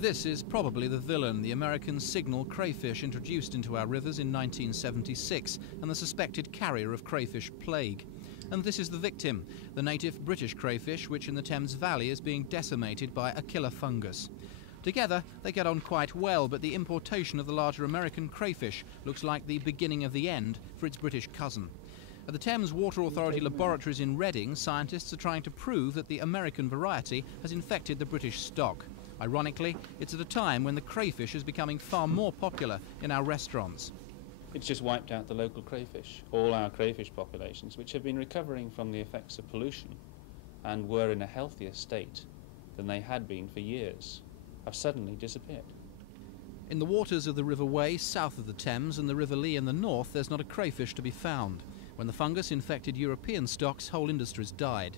This is probably the villain, the American signal crayfish introduced into our rivers in 1976 and the suspected carrier of crayfish plague. And this is the victim, the native British crayfish, which in the Thames Valley is being decimated by a killer fungus. Together they get on quite well, but the importation of the larger American crayfish looks like the beginning of the end for its British cousin. At the Thames Water Authority laboratories in Reading, scientists are trying to prove that the American variety has infected the British stock. Ironically, it's at a time when the crayfish is becoming far more popular in our restaurants. It's just wiped out the local crayfish. All our crayfish populations, which have been recovering from the effects of pollution and were in a healthier state than they had been for years, have suddenly disappeared. In the waters of the River Wey, south of the Thames, and the River Lee in the north, there's not a crayfish to be found. When the fungus infected European stocks, whole industries died.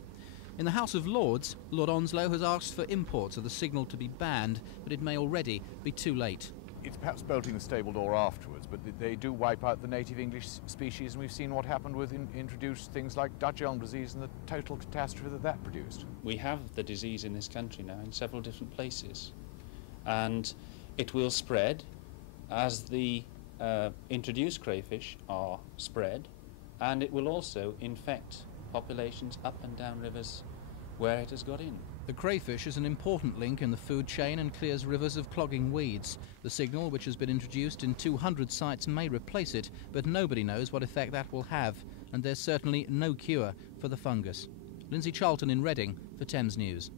In the House of Lords, Lord Onslow has asked for imports of the signal to be banned, but it may already be too late. It's perhaps bolting the stable door afterwards, but they do wipe out the native English species, and we've seen what happened with introduced things like Dutch elm disease and the total catastrophe that produced. We have the disease in this country now in several different places, and it will spread as the introduced crayfish are spread, and it will also infect populations up and down rivers where it has got in. The crayfish is an important link in the food chain and clears rivers of clogging weeds. The signal, which has been introduced in 200 sites, may replace it, but nobody knows what effect that will have, and there's certainly no cure for the fungus. Lindsay Charlton in Reading for Thames News.